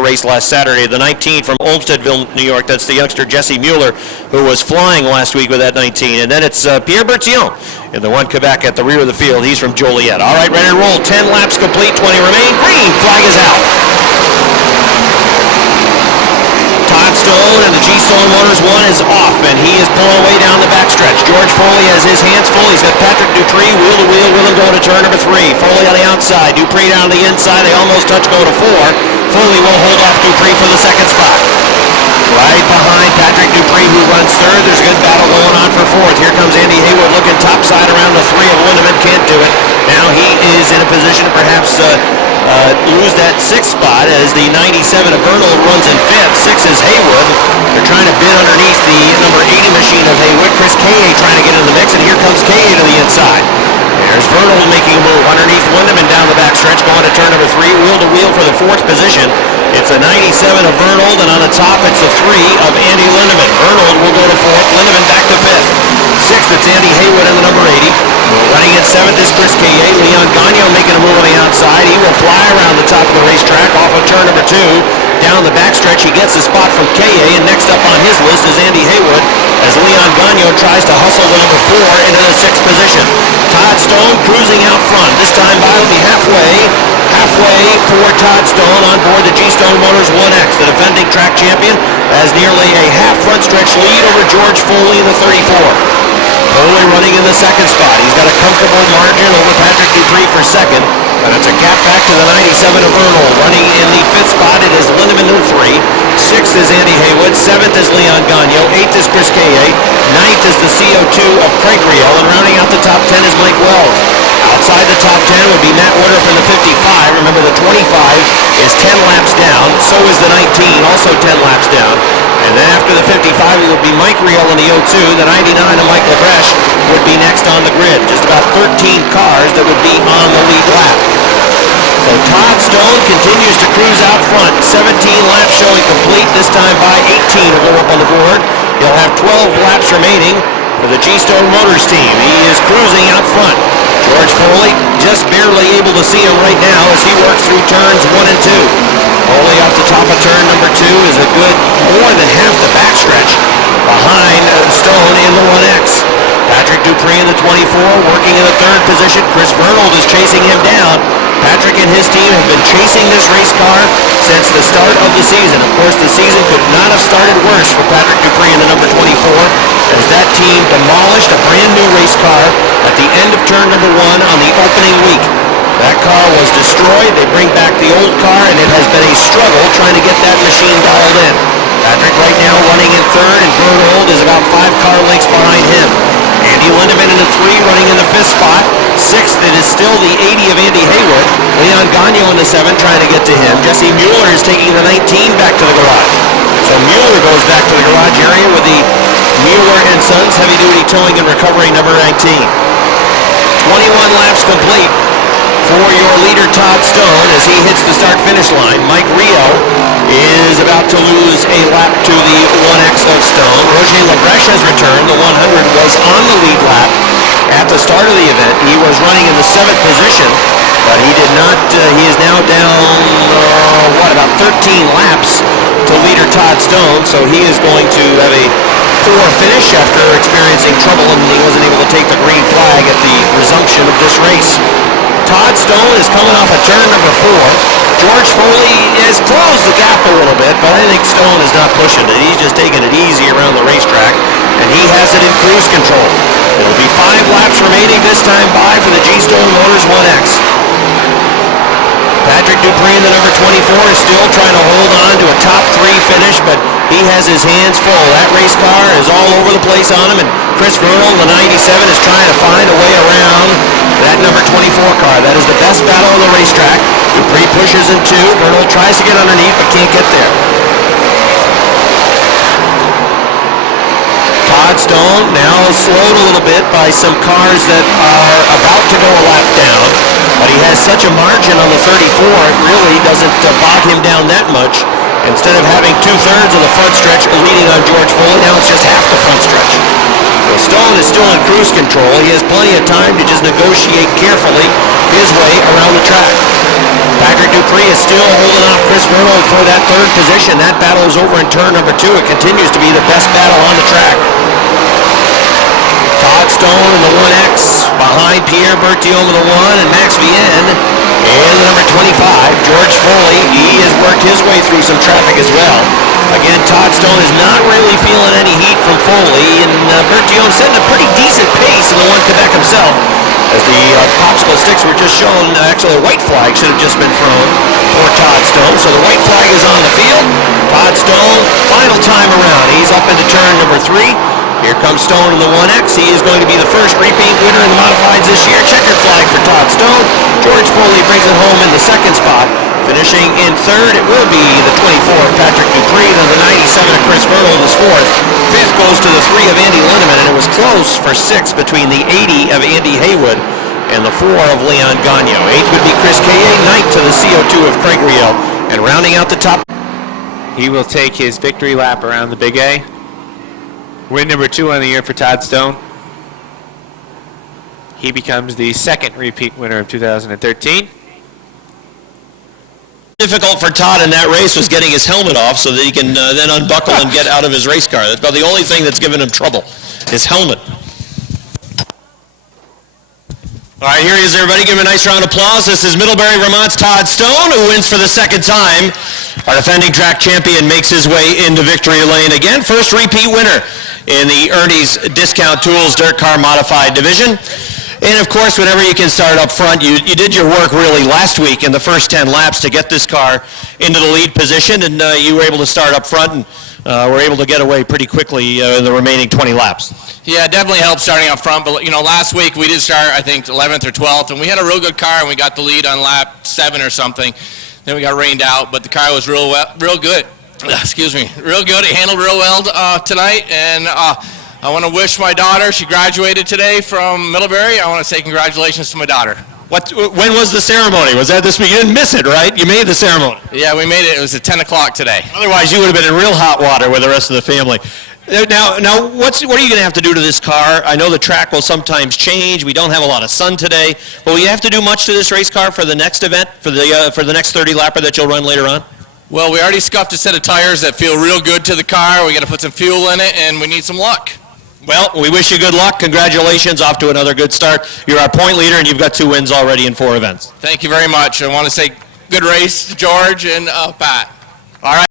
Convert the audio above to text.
the race last Saturday. The 19 from Olmstedville, New York, that's the youngster Jesse Mueller, who was flying last week with that 19. And then it's Pierre Bertillon in the one Quebec at the rear of the field. He's from Joliet. All right, ready to roll. 10 laps complete, 20 remain. Green flag is out. Todd Stone and the G-Stone Motors 1 is off, and he is pulling away down the backstretch. George Foley has his hands full. He's got Patrick Dupree wheel to wheel with him going to turn number 3. Foley on the outside, Dupree down the inside. They almost touch go to 4. Foley will hold off Dupree for the second spot. Right behind Patrick Dupree, who runs third. There's a good battle going on for fourth. Here comes Andy Hayward looking topside around the 3 of Lindemann. Can't do it. Now he is in a position to perhaps lose that 6th spot as the 97 of Vernal runs in 5th. 6 is Haywood. They're trying to bid underneath the number 80 machine of Haywood. Chris Kaye trying to get in the mix, and here comes Kaye to the inside. There's Vernal making a move underneath Lindemann down the backstretch, going to turn number 3, wheel to wheel for the 4th position. It's a 97 of Vernal, and on the top it's a 3 of Andy Lindemann. Vernal will go to 4th, Lindemann back to 5th. 6th, it's Andy Hayward in the number 80. Running in 7th is Chris Kaye. Leon Gagnon making a move on the outside. He will fly around the top of the racetrack off of turn number 2. Down the backstretch, he gets a spot from Kaye, and next up on his list is Andy Hayward as Leon Gagnon tries to hustle the number 4 into the 6th position. Todd Stone cruising out front. This time by will be halfway for Todd Stone on board the G-Stone Motors 1X. The defending track champion has nearly a half front stretch lead over George Foley in the 34. Foley running in the 2nd spot. He's got a comfortable margin over Patrick Dupree for 2nd, but it's a gap back to the 97 of Vernal. Running in the 5th spot, it is Lindemann in 3. 6th is Andy Hayward. 7th is Leon Gagnon. 8th is Chris Kaye. 9th is the CO2 of Craig Riel, and rounding out the top 10 is Mike Wells. Outside the top 10 would be Matt Woodruff in the 55. Remember, the 25 is 10 laps down. So is the 19, also 10 laps down. And then after the 55, it would be Mike Riel in the 02. The 99 of Mike LaBreche would be next on the grid. Just about 13 cars that would be on the lead lap. So Todd Stone continues to cruise out front. 17 laps showing complete. This time by 18 will go up on the board. He'll have 12 laps remaining for the G-Stone Motors team. He is cruising out front. George Foley just barely able to see him right now as he works through turns 1 and 2. Foley off the top of turn number 2 is a good more than half the backstretch behind Stone in the 1X. Patrick Dupree in the 24 working in the 3rd position. Chris Vernal is chasing him down. Patrick and his team have been chasing this race car since the start of the season. Of course, the season could not have started worse for Patrick Dupree in the number 24 as that team demolished a brand new race car at the end of turn number 1 on the opening week. That car was destroyed. They bring back the old car, and it has been a struggle trying to get that machine dialed in. Patrick right now running in 3rd, and Vernal is about 5 car lengths behind him. Andy Lindemann in the 3, running in the 5th spot. 6th, it is still the 80 of Andy Hayward. Leon Gagnon in the 7, trying to get to him. Jesse Mueller is taking the 19 back to the garage. So Mueller goes back to the garage area with the Mueller & Sons heavy-duty towing and recovery number 19. 21 laps complete for your leader Todd Stone as he hits the start-finish line. Mike Rio is about to lose a lap to the 1X of Stone. Roger Labreche has returned. The 100 was on the lead lap at the start of the event. He was running in the 7th position, but he did not. He is now down, about 13 laps to leader Todd Stone, so he is going to have a poor finish after experiencing trouble, and he wasn't able to take the green flag at the resumption of this race. Todd Stone is coming off of turn number 4. George Foley has closed the gap a little bit, but I think Stone is not pushing it. He's just taking it easy around the racetrack, and he has it in cruise control. It'll be 5 laps remaining this time by for the G-Stone Motors 1X. Patrick Dupree in the number 24 is still trying to hold on to a top 3 finish, but he has his hands full. That race car is all over the place on him, and Chris Vernal, the 97, is trying to find a way around that number 24 car. That is the best battle on the racetrack. Dupree pushes in 2. Vernal tries to get underneath, but can't get there. Todd Stone now slowed a little bit by some cars that are about to go a lap down, but he has such a margin on the 34, it really doesn't bog him down that much. Instead of having 2/3 of the front stretch leading on George Foley, now it's just half the front stretch. So Stone is still in cruise control. He has plenty of time to just negotiate carefully his way around the track. Patrick Dupree is still holding off Chris Verno for that third position. That battle is over in turn number 2. It continues to be the best battle on the track. Todd Stone in the 1X behind Pierre Berthiaume in the 1 and Max Vienne in the number 25. George Foley, he has worked his way through some traffic as well. Again, Todd Stone is not really feeling any heat from Foley, and Berthiaume setting a pretty decent pace in the 1 Quebec himself. As the popsicle sticks were just shown, actually a white flag should have just been thrown for Todd Stone. So the white flag is on the field. Todd Stone, final time around. He's up into turn number 3. Here comes Stone in the 1X. He is going to be the first repeat winner in the modifieds this year. Checkered flag for Todd Stone. George Foley brings it home in the 2nd spot. Finishing in 3rd, it will be the 24 of Patrick Dupree, then the 97 of Chris Verno is 4th. 5th goes to the 3 of Andy Lindemann, and it was close for 6th between the 80 of Andy Haywood and the 4 of Leon Gagnon. 8th would be Chris Kaye, 9th to the CO2 of Craig Riel, and rounding out the top. He will take his victory lap around the Big A. Win number 2 on the year for Todd Stone. He becomes the 2nd repeat winner of 2013. Difficult for Todd in that race was getting his helmet off so that he can then unbuckle and get out of his race car. That's about the only thing that's given him trouble, his helmet. All right, here he is, everybody. Give him a nice round of applause. This is Middlebury, Vermont's Todd Stone, who wins for the 2nd time. Our defending track champion makes his way into victory lane again. First repeat winner in the Ernie's Discount Tools Dirt Car Modified Division. And of course, whenever you can start up front, you did your work really last week in the first 10 laps to get this car into the lead position, and you were able to start up front and were able to get away pretty quickly in the remaining 20 laps. Yeah, it definitely helped starting up front, but last week we did start, I think, 11th or 12th, and we had a real good car, and we got the lead on lap 7 or something. Then we got rained out, but the car was real good. Excuse me, real good. It handled real well tonight, and I want to wish my daughter, she graduated today from Middlebury. I want to say congratulations to my daughter. When was the ceremony? Was that this week? You didn't miss it, right? You made the ceremony. Yeah, we made it. It was at 10 o'clock today. Otherwise, you would have been in real hot water with the rest of the family. Now, what are you going to have to do to this car? I know the track will sometimes change. We don't have a lot of sun today. But will you have to do much to this race car for the next event, for the next 30-lapper that you'll run later on? Well, we already scuffed a set of tires that feel real good to the car. We got to put some fuel in it, and we need some luck. Well, we wish you good luck. Congratulations, off to another good start. You're our point leader, and you've got 2 wins already in 4 events. Thank you very much. I want to say good race to George and Pat. All right.